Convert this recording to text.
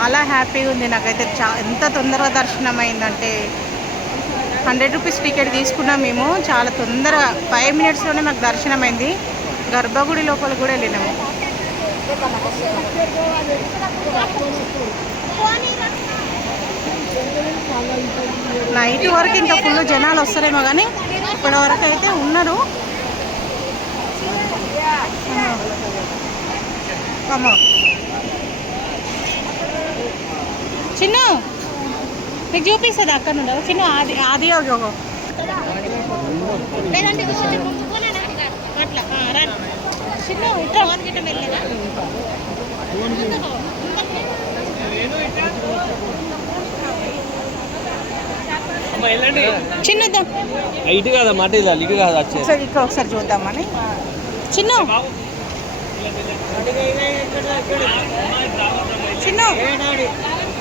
చాలా హ్యాపీగా ఉంది. నాకైతే చా ఎంత తొందరగా దర్శనం అయిందంటే హండ్రెడ్ రూపీస్ టికెట్ తీసుకున్నాం మేము. చాలా తొందరగా ఫైవ్ మినిట్స్లోనే మాకు దర్శనం అయింది గర్భగుడి లోపల కూడా వెళ్ళినాము. నైట్ వరకు ఇంకా ఫుల్ జనాలు వస్తారేమో కానీ ఇప్పటి వరకు అయితే ఉన్నారు. అమ్మ. చిన్న నీకు చూపిస్తుంది అక్కడ నుండి. చిన్న ఆది ఆది ఒక లేదంటే? అట్లా. చిన్న ఇట్లా గిట్ట ఇటు కదా మాట ఇది ఇటు కాదు వచ్చేది ఒకసారి ఇక్కడ ఒకసారి చూద్దామని. చిన్న. చిన్న.